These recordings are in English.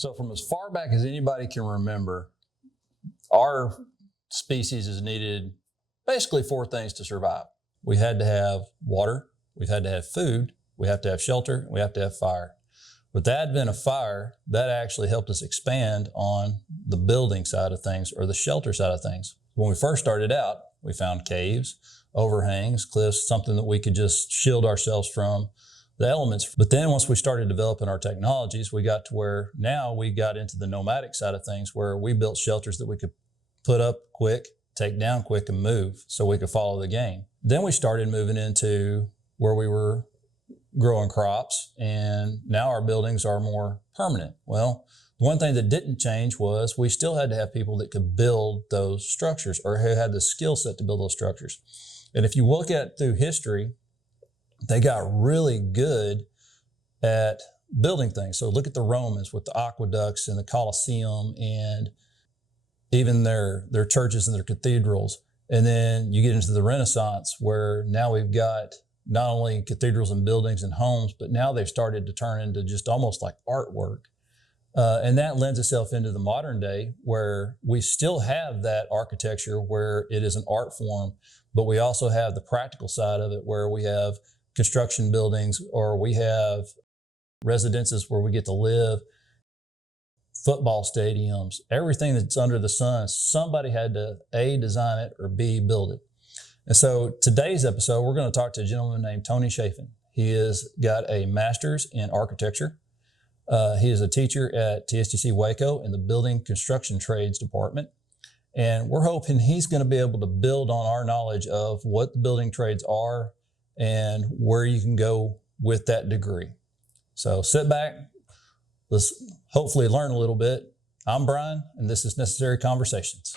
So from as far back as anybody can remember, our species has needed basically four things to survive. We had to have water, we had to have food, we have to have shelter, and we have to have fire. With the advent of fire, that actually helped us expand on the building side of things or the shelter side of things. When we first started out, we found caves, overhangs, cliffs, something that we could just shield ourselves from the elements. But then once we started developing our technologies, we got to where now we got into the nomadic side of things where we built shelters that we could put up quick, take down quick, and move so we could follow the game. Then we started moving into where we were growing crops, and now our buildings are more permanent. Well, one thing that didn't change was we still had to have people that could build those structures or who had the skill set to build those structures. And if you look at through history, they got really good at building things. So look at the Romans with the aqueducts and the Colosseum and even their churches and their cathedrals. And then you get into the Renaissance where now we've got not only cathedrals and buildings and homes, but now they've started to turn into just almost like artwork. And that lends itself into the modern day where we still have that architecture where it is an art form, but we also have the practical side of it where we have construction buildings or we have residences where we get to live, football stadiums, everything that's under the sun. Somebody had to A, design it or B, build it. And so today's episode, we're going to talk to a gentleman named Tony Chaffin. He has got a master's in architecture. He is a teacher at TSTC Waco in the Building Construction Trades Department. And we're hoping he's going to be able to build on our knowledge of what the building trades are and where you can go with that degree. So sit back, let's hopefully learn a little bit. I'm Bryan, and this is Necessary Conversations.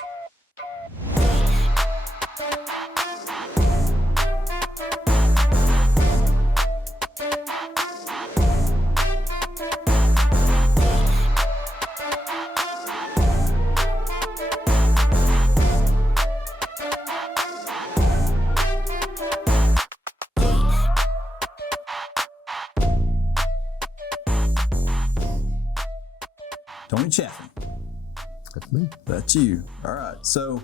Tony Chaffin. That's me. That's you. All right. So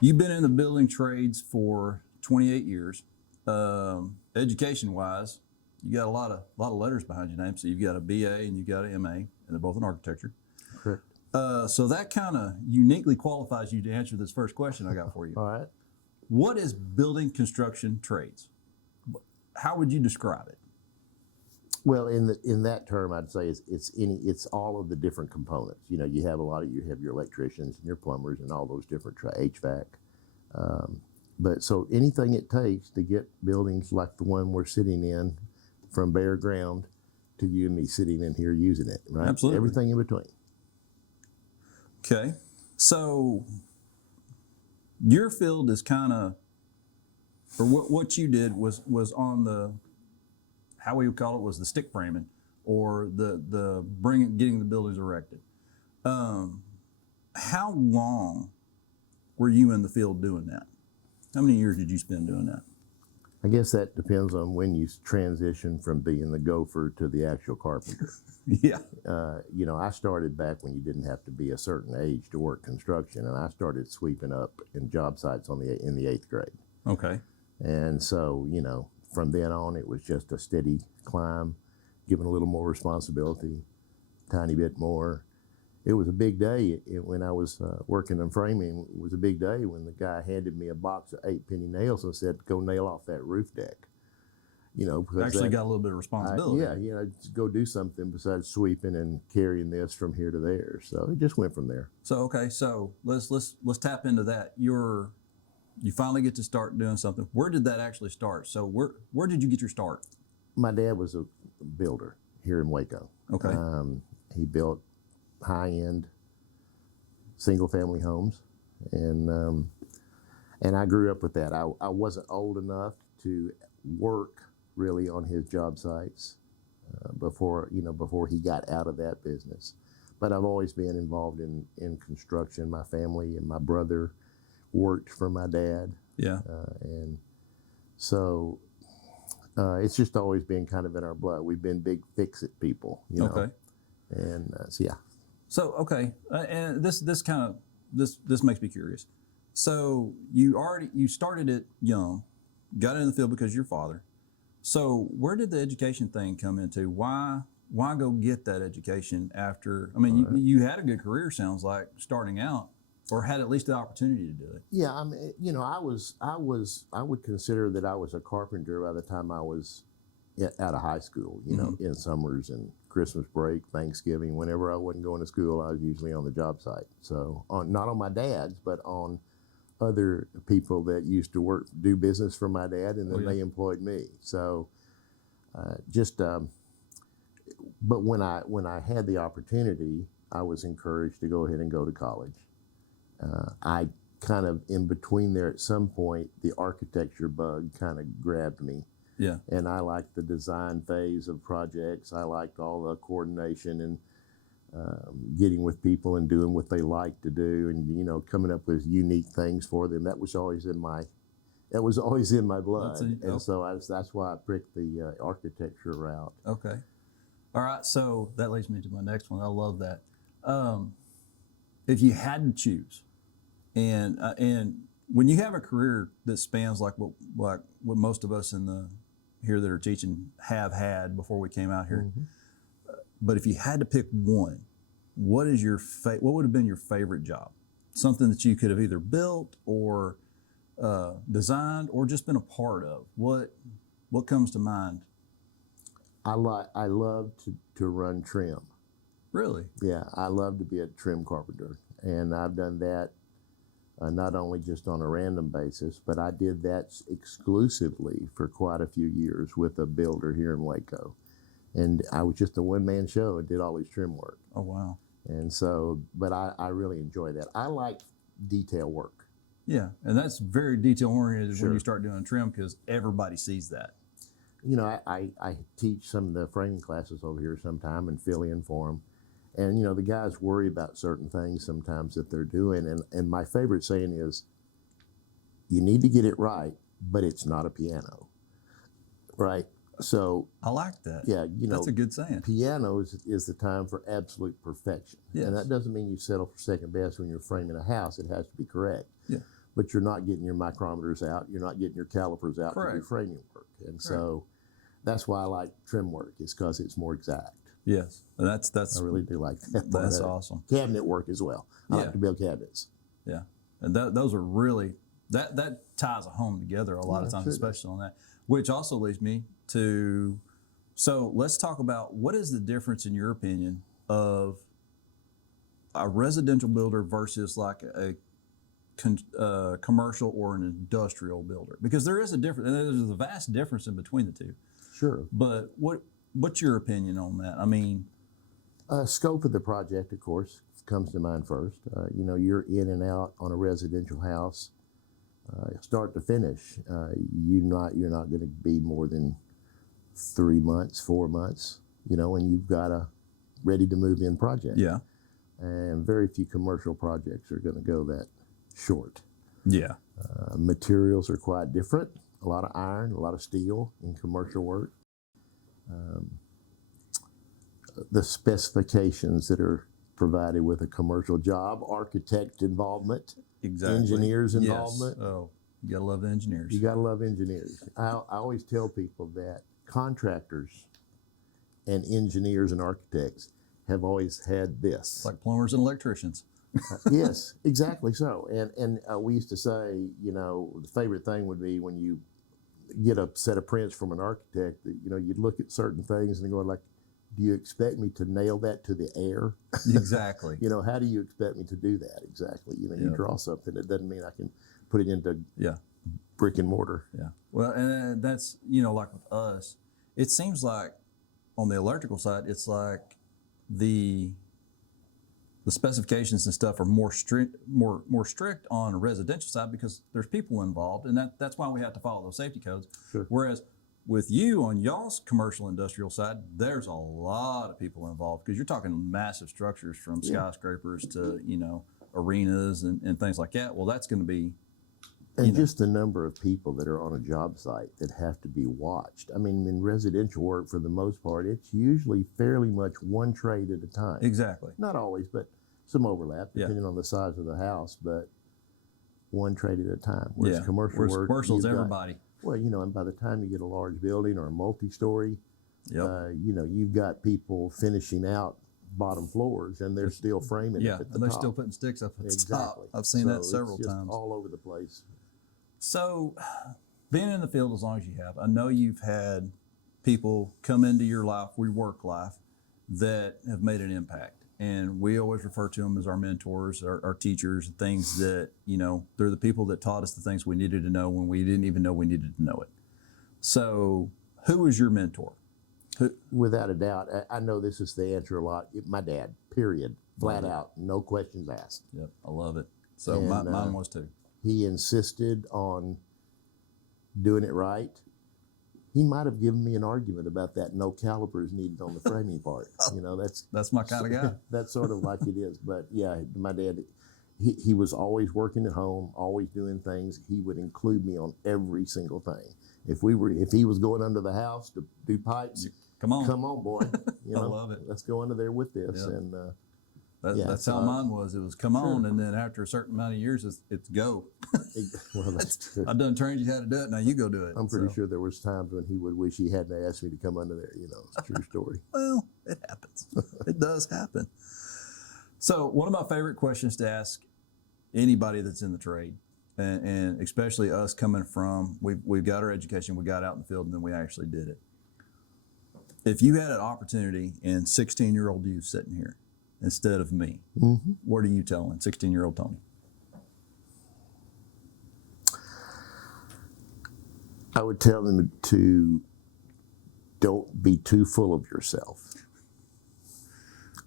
you've been in the building trades for 28 years. Education-wise, you got a lot of letters behind your name. So you've got a BA and you've got an MA, and they're both in architecture. Correct. So that kind of uniquely qualifies you to answer this first question I got for you. All right. What is building construction trades? How would you describe it? Well, in that term, I'd say it's all of the different components. You know, you have your electricians and your plumbers and all those different HVAC. But so anything it takes to get buildings like the one we're sitting in, from bare ground to you and me sitting in here using it, right? Absolutely. Everything in between. Okay, so your field is kind of, or what you did was on the, how we would call it was the stick framing or getting the buildings erected. How long were you in the field doing that? How many years did you spend doing that? I guess that depends on when you transition from being the gopher to the actual carpenter. Yeah. You know, I started back when you didn't have to be a certain age to work construction, and I started sweeping up in job sites in the 8th grade. Okay. And so, you know, from then on, it was just a steady climb, given a little more responsibility, tiny bit more. It was a big day when I was working on framing. It was a big day when the guy handed me a box of 8-penny nails and said, "Go nail off that roof deck." You know, because Actually got a little bit of responsibility. Just go do something besides sweeping and carrying this from here to there. So it just went from there. So okay, so let's tap into that. You finally get to start doing something. Where did that actually start? So where did you get your start? My dad was a builder here in Waco. Okay. He built high-end single-family homes, and I grew up with that. I wasn't old enough to work really on his job sites before he got out of that business. But I've always been involved in construction. My family and my brother worked for my dad. Yeah. And so it's just always been kind of in our blood. We've been big fix-it people, you know. Okay. And so yeah. So okay, and this makes me curious. So you started it young, got into the field because of your father. So where did the education thing come into? Why go get that education after? I mean, you had a good career, sounds like, starting out, or had at least the opportunity to do it. Yeah, I mean, you know, I would consider that I was a carpenter by the time I was out of high school. You know, in summers and Christmas break, Thanksgiving, whenever I wasn't going to school, I was usually on the job site. So, not on my dad's, but on other people that used to do business for my dad, and then they employed me. So, but when I had the opportunity, I was encouraged to go ahead and go to college. I kind of in between there at some point, the architecture bug kind of grabbed me. Yeah. And I liked the design phase of projects. I liked all the coordination and getting with people and doing what they like to do, and you know, coming up with unique things for them. That was always in my blood, and so that's why I picked the architecture route. Okay. All right. So that leads me to my next one. I love that. If you had to choose, and when you have a career that spans like what most of us here that are teaching have had before we came out here, but if you had to pick one, what would have been your favorite job? Something that you could have either built or designed or just been a part of. What comes to mind? I love to run trim. Really? Yeah, I love to be a trim carpenter, and I've done that not only just on a random basis, but I did that exclusively for quite a few years with a builder here in Waco. And I was just a one-man show and did all his trim work. Oh, wow. And so, but I really enjoy that. I like detail work. Yeah, and that's very detail-oriented when you start doing trim because everybody sees that. You know, I teach some of the framing classes over here sometime and fill in for them. And, you know, the guys worry about certain things sometimes that they're doing. And my favorite saying is, you need to get it right, but it's not a piano, right? So I like that. Yeah, you know, that's a good saying. Piano is the time for absolute perfection. Yes. And that doesn't mean you settle for second best when you're framing a house. It has to be correct. Yeah. But you're not getting your micrometers out. You're not getting your calipers out Correct. to do framing work. And so that's why I like trim work, is because it's more exact. Yes, that's I really do like that. That's awesome. Cabinet work as well. I like to build cabinets. Yeah, and those are really that ties a home together a lot of times, especially on that. Which also leads me to, so let's talk about what is the difference in your opinion of a residential builder versus like a commercial or an industrial builder, because there is a difference, and there's a vast difference in between the two. Sure. But what's your opinion on that? I mean, scope of the project, of course, comes to mind first. You know, you're in and out on a residential house, start to finish. You're not going to be more than 3 months, 4 months. You know, and you've got a ready to move in project. Yeah. And very few commercial projects are going to go that short. Yeah. Materials are quite different. A lot of iron, a lot of steel in commercial work. The specifications that are provided with a commercial job, architect involvement, engineers involvement. Yes. Oh, you gotta love the engineers. You gotta love engineers. I always tell people that contractors and engineers and architects have always had this. It's like plumbers and electricians. Yes, exactly so. And we used to say, you know, the favorite thing would be when you get a set of prints from an architect that, you know, you'd look at certain things and go like, do you expect me to nail that to the air? Exactly. You know, how do you expect me to do that exactly? You know, you draw something, that doesn't mean I can put it into brick and mortar. Yeah. Well, and that's, you know, like with us, it seems like on the electrical side, it's like the specifications and stuff are more strict on a residential side because there's people involved, and that's why we have to follow those safety codes. Sure. Whereas with you on y'all's commercial industrial side, there's a lot of people involved because you're talking massive structures from skyscrapers to, you know, arenas and things like that. Well, that's going to be And just the number of people that are on a job site that have to be watched. I mean, in residential work, for the most part, it's usually fairly much one trade at a time. Exactly. Not always, but some overlap depending on the size of the house, but one trade at a time. Whereas commercial work, commercial's everybody. Well, and by the time you get a large building or a multi-story, you've got people finishing out bottom floors and they're still framing it at the and they're top. still putting sticks up at the Exactly. top. I've seen that several it's just times. all over the place. So, being in the field as long as you have, I know you've had people come into your life, your work life, that have made an impact. And we always refer to them as our mentors, our teachers, things that, they're the people that taught us the things we needed to know when we didn't even know we needed to know it. So, who was your mentor? Without a doubt. I know this is the answer a lot. My dad, period. Flat out, no questions asked. Yep, I love it. So, mine was too. He insisted on doing it right. He might have given me an argument about that no calipers needed on the framing part. That's my kind of guy. That's sort of like it is. But yeah, my dad, he was always working at home, always doing things. He would include me on every single thing. If he was going under the house to do pipes, come on, boy. I love it. Let's go under there with this. Yep. And that's how mine was. It was come on, and then after a certain amount of years, it's go. Well, that's true. I've done trained you how to do it. Now you go do it. I'm pretty sure there was times when he would wish he hadn't asked me to come under there. It's a true story. Well, it happens. It does happen. So one of my favorite questions to ask anybody that's in the trade, and especially us coming from, we've got our education, we got out in the field, and then we actually did it. If you had an opportunity and 16-year-old you sitting here instead of me, what are you telling 16-year-old Tony? I would tell them to don't be too full of yourself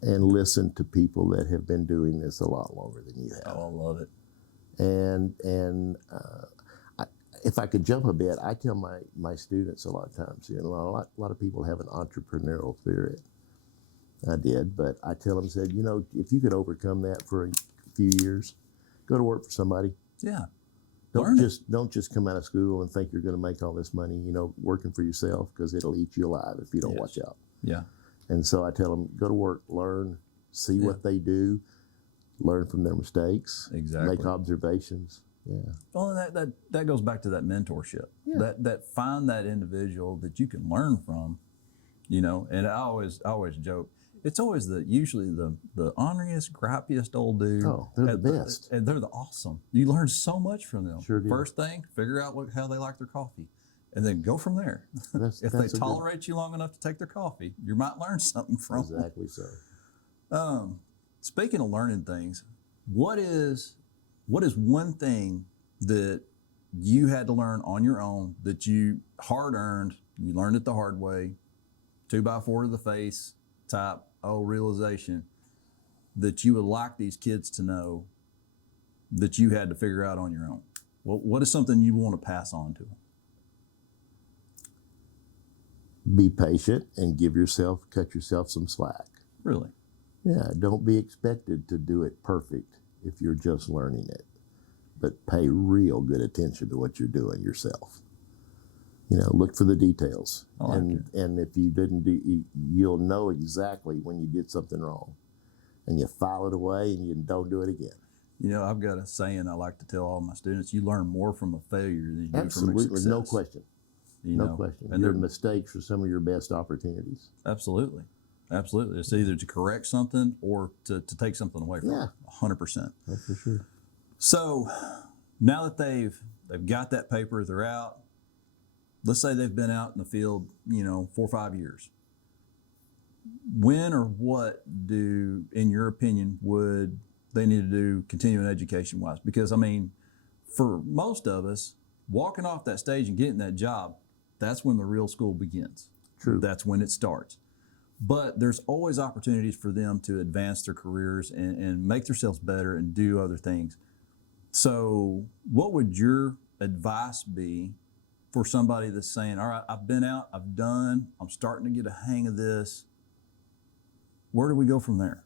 and listen to people that have been doing this a lot longer than you have. Oh, I love it. And if I could jump a bit, I tell my students a lot of times, a lot of people have an entrepreneurial spirit. I did, but I tell them, if you could overcome that for a few years, go to work for somebody. Yeah. Don't just come out of school and think you're going to make all this money, working for yourself, because it'll eat you alive if you don't watch out. Yeah. And so I tell them, go to work, learn, see what they do, learn from their mistakes, make observations. Yeah. Well, and that goes back to that mentorship. Yeah. That find that individual that you can learn from, and I always joke, it's always usually the orneriest, grippiest old dude. Oh, they're the best. And they're the awesome. You learn so much from them. Sure do. First thing, figure out how they like their coffee, and then go from there. If they tolerate you long enough to take their coffee, you might learn something from them. Exactly so. Speaking of learning things, what is one thing that you had to learn on your own that you hard earned, you learned it the hard way, 2x4 to the face type realization that you would like these kids to know that you had to figure out on your own? What is something you want to pass on to them? Be patient and cut yourself some slack. Really? Yeah, don't be expected to do it perfect if you're just learning it, but pay real good attention to what you're doing yourself. Look for the details. And if you didn't you'll know exactly when you did something wrong, and you file it away and you don't do it again. I've got a saying I like to tell all my students: you learn more from a failure than you do from a Absolutely, success. no question. No question. And your mistakes are some of your best opportunities. Absolutely. It's either to correct something or to take something away from it. 100%. That's for sure. So now that they've got that paper, they're out. Let's say they've been out in the field, 4 or 5 years. When or what in your opinion, would they need to do continuing education wise? Because for most of us, walking off that stage and getting that job, that's when the real school begins. True. That's when it starts. But there's always opportunities for them to advance their careers and make themselves better and do other things. So what would your advice be for somebody that's saying, all right, I've been out, I'm starting to get a hang of this. Where do we go from there?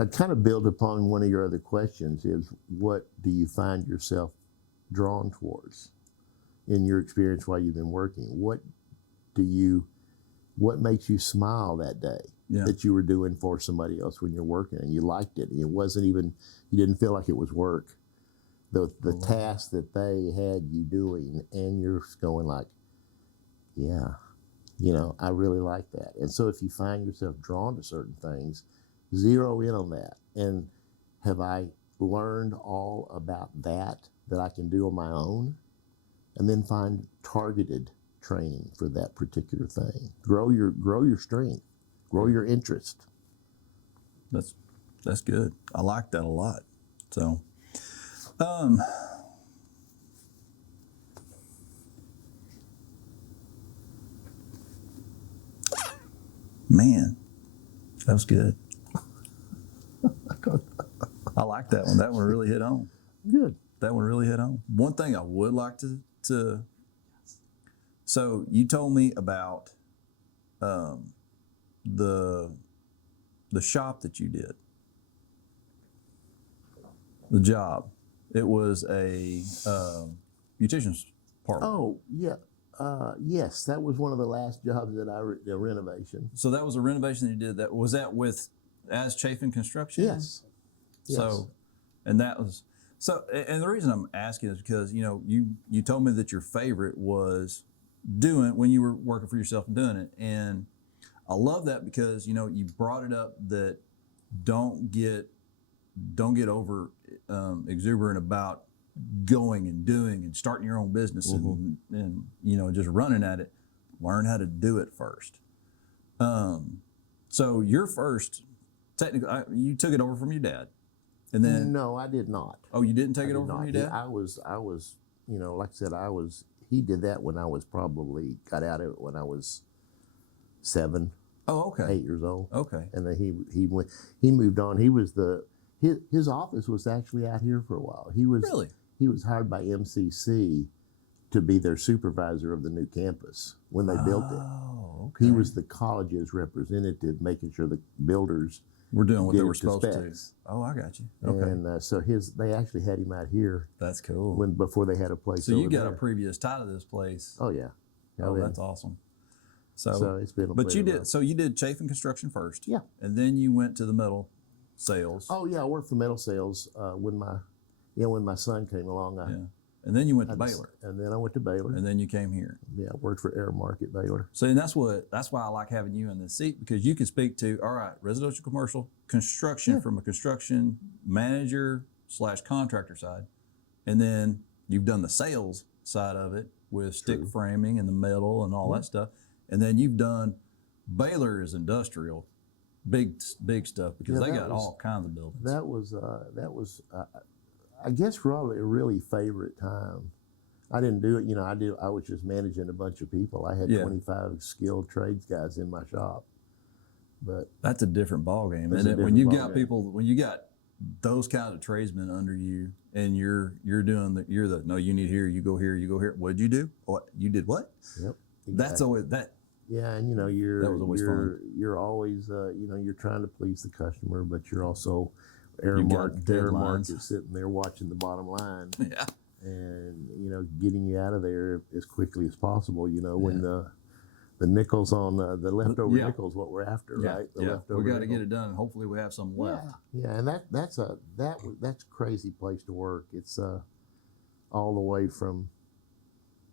I'd kind of build upon one of your other questions is what do you find yourself drawn towards in your experience while you've been working? What makes you smile that day that you were doing for somebody else when you're working and you liked it? And it wasn't even, you didn't feel like it was work. The task that they had you doing, and you're going like, yeah, I really like that. And so if you find yourself drawn to certain things, zero in on that. And have I learned all about that I can do on my own? And then find targeted training for that particular thing. Grow your strength, grow your interest. That's good. I like that a lot. So, man, that was good. I like that one. That one really hit home. Good. That one really hit home. One thing I would like to so you told me about the shop that you did, the job. It was a beautician's parlor. Oh, yeah. Yes, that was one of the last jobs that the renovation. So that was a renovation that you did. Was that with as Chaffin Construction? Yes. So, and that was so. And the reason I'm asking is because you told me that your favorite was doing when you were working for yourself and doing it, and I love that because you brought it up that don't get over exuberant about going and doing and starting your own business and just running at it. Learn how to do it first. So your first technically you took it over from your dad, and then No, I did not. Oh, you didn't take it over from your dad? I was like I said, he did that when I was got out of it when I was 7. Oh, okay. 8 years old. Okay. And then he moved on. He was his office was actually out here for a while. He was hired by MCC to be their supervisor of the new campus when they built it. Oh, okay. He was the college's representative, making sure the builders We're doing what they did were it to supposed to. specs. Oh, I got you. Okay. And so they actually had him out here That's cool. before they had a place. So you over got there. a previous tie to this place. Oh yeah. Oh, yeah. that's awesome. So it's been. But you did. So you did Chaffin Construction first. Yeah. And then you went to the metal sales. Oh yeah, I worked for metal sales when my son came along. Yeah. And then you went to Baylor. And then I went to Baylor. And then you came here. Yeah, I worked for Airmark at Baylor. So and that's why I like having you in this seat, because you can speak to, all right, residential commercial construction from a construction manager / contractor side. And then you've done the sales side of it with stick framing and the metal and all that stuff. And then you've done Baylor is industrial, big stuff, because they got all kinds of buildings. That was I guess probably a really favorite time. I didn't do it, I was just managing a bunch of people. I had 25 skilled trades guys in my shop. But that's a different ballgame, isn't it? When you got people, when you got those kind of tradesmen under you, and you're no, you need here, you go here, you go here. What'd you do? What you did? What? Yep. Exactly. That's always that. Yeah, and you're that was always fun. You're always you're trying to please the customer, but you're also got Airmark is sitting there watching the bottom line. Yeah. And getting you out of there as quickly as possible. When the nickels on the leftover nickels, what we're after, right? The leftover we got to get it done, and hopefully we have some left. Yeah, and that's a crazy place to work. It's all the way from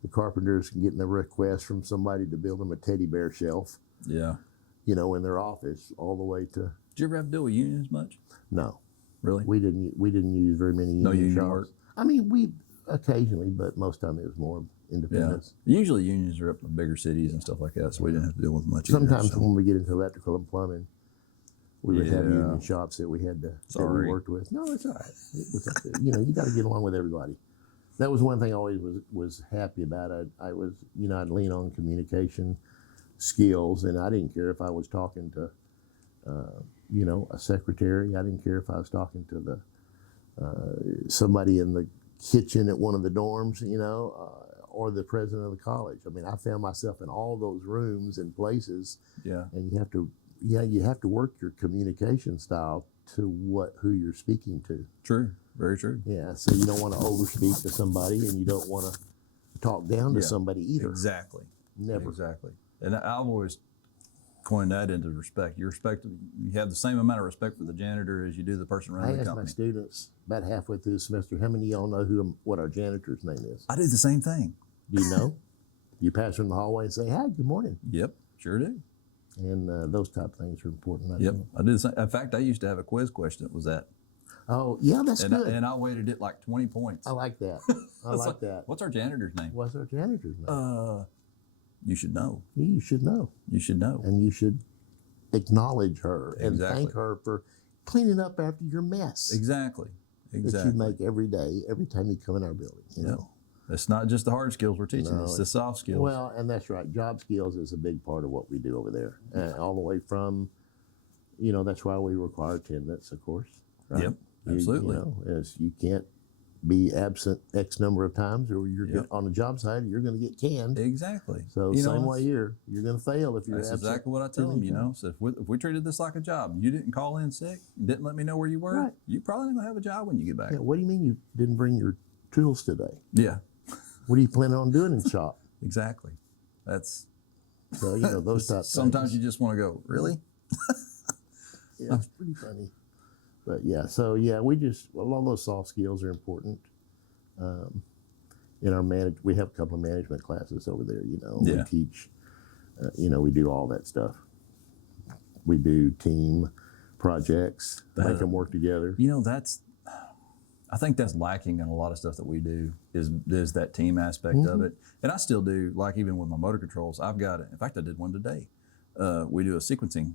the carpenters getting a request from somebody to build them a teddy bear shelf. Yeah. In their office, all the way to. Did you ever have to deal with unions much? No. Really? We didn't use very many union shops. Work? I mean, we occasionally, but most of the time it was more independence. Yeah. Usually unions are up in bigger cities and stuff like that, so we didn't have to deal with much. Sometimes when we get into electrical and plumbing, we would have union shops that we had to that we worked with. No, it's all right. It was you got to get along with everybody. That was one thing I always was happy about. I was I'd lean on communication skills, and I didn't care if I was talking to a secretary. I didn't care if I was talking to the somebody in the kitchen at one of the dorms, or the president of the college. I mean, I found myself in all those rooms and places. Yeah. And you have to work your communication style to who you're speaking to. True. Very true. Yeah, so you don't want to overspeak to somebody, and you don't want to talk down to Yeah, somebody either. Exactly. Never. Exactly. And I've always coined that into respect. You have the same amount of respect for the janitor as you do the person I running the ask my company. students about halfway through the semester, how many of y'all know what our janitor's name is? I do the same thing. Do you know? You pass her in the hallway and say, "Hi, good morning," Yep, sure do. and those type of things are important. I Yep, think. I do the same. In fact, I used to have a quiz question that was that. Oh, yeah, that's And good. I weighted it like 20 points. I like that. I It's like that. What's our janitor's name? What's our janitor's name? You should know. You should know, You should know. and you should acknowledge her and Exactly. thank her for cleaning up after your mess Exactly. that Exactly. you make every day, every time you come in our building. You Yep. know? It's not just the hard skills we're teaching, No, it's the soft skills. Well, and that's right. Job skills is a big part of what we do over there, all the way from, that's why we require attendance, of course. Right? Yep, absolutely. You can't be absent X number of times, or you're Yep. on the job site, you're going to get canned. Exactly. So You know, same way here, you're going to fail if you're That's absent. exactly what I tell them, So if we treated this like a job, you didn't call in sick, didn't let me know where you were, Right. you probably not going to have a job when you get back. Yeah, what do you mean you didn't bring your tools today? Yeah, What are you planning on doing in shop? exactly. That's So, those type of sometimes things. you just want to go, really? Yeah, it's pretty funny. But yeah, so yeah, a lot of those soft skills are important. In our we have a couple of management classes over there. We Yeah. teach. We do all that stuff. We do team projects, make them work together. I think that's lacking in a lot of stuff that we do is that team aspect of it. And I still do, like even with my motor controls, I've got it. In fact, I did one today. We do a sequencing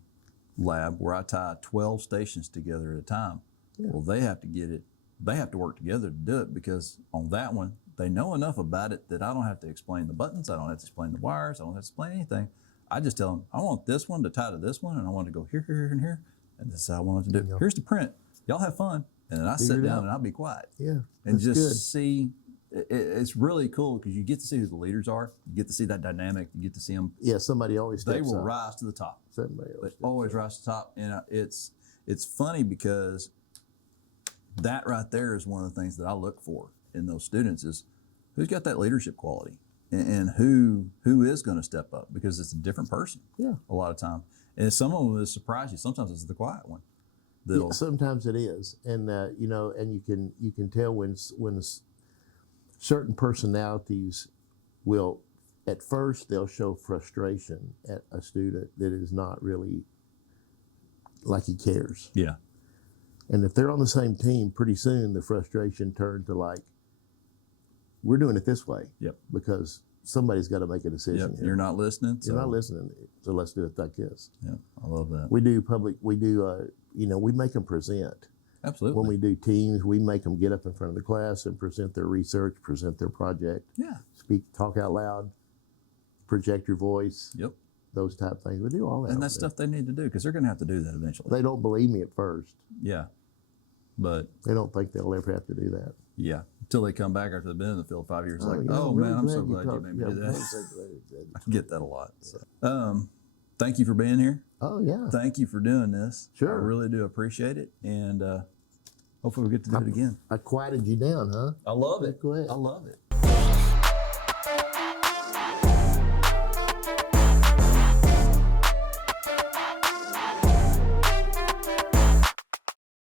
lab where I tie 12 stations together at a time. Yeah. Well, they have to work together to do it, because on that one, they know enough about it that I don't have to explain the buttons. I don't have to explain the wires. I don't have to explain anything. I just tell them, I want this one to tie to this one, and I want it to go here, here, here, and here. And this is how I want it to do. Yeah. Here's the print. Y'all have fun. And then I Figure sit it down out. and I'll be quiet. Yeah, And that's just good. see, it's really cool because you get to see who the leaders are. You get to see that dynamic. You get to see them. Yeah, somebody always steps They will up. rise to the top. Somebody They always steps always up. rise to the top. And it's funny because that right there is one of the things that I look for in those students is who's got that leadership quality and who is going to step up, because it's a different person Yeah. a lot of time. And some of them will surprise you. Sometimes it's the quiet one. Yeah, sometimes it is, and and you can tell when certain personalities will, at first they'll show frustration at a student that is not really like he cares, Yeah. and if they're on the same team, pretty soon the frustration turns to like, we're doing it this way, Yep. because somebody's got to make a Yep. decision. Here. You're not listening. You're not listening, so let's do it like this. Yeah. I love that. We do we make them present. Absolutely. When we do teams, we make them get up in front of the class and present their research, present their project, Yeah. talk out loud, project your voice, Yep. those type of things. We do all that. And that's over there. stuff they need to do because they're going to have to do that eventually. They don't believe me at first. Yeah. But They don't think they'll ever have to do that. yeah, until they come back after they've been in the field 5 years, like, yeah, oh I'm really man, I'm so glad glad you made me do I'm that. so glad you did. I get that a lot. So, thank you for being here. Oh yeah, Thank you for doing this. Sure. I really do appreciate it. And hopefully we get to do it again. I quieted you down, huh? I love it. Go ahead. I love it.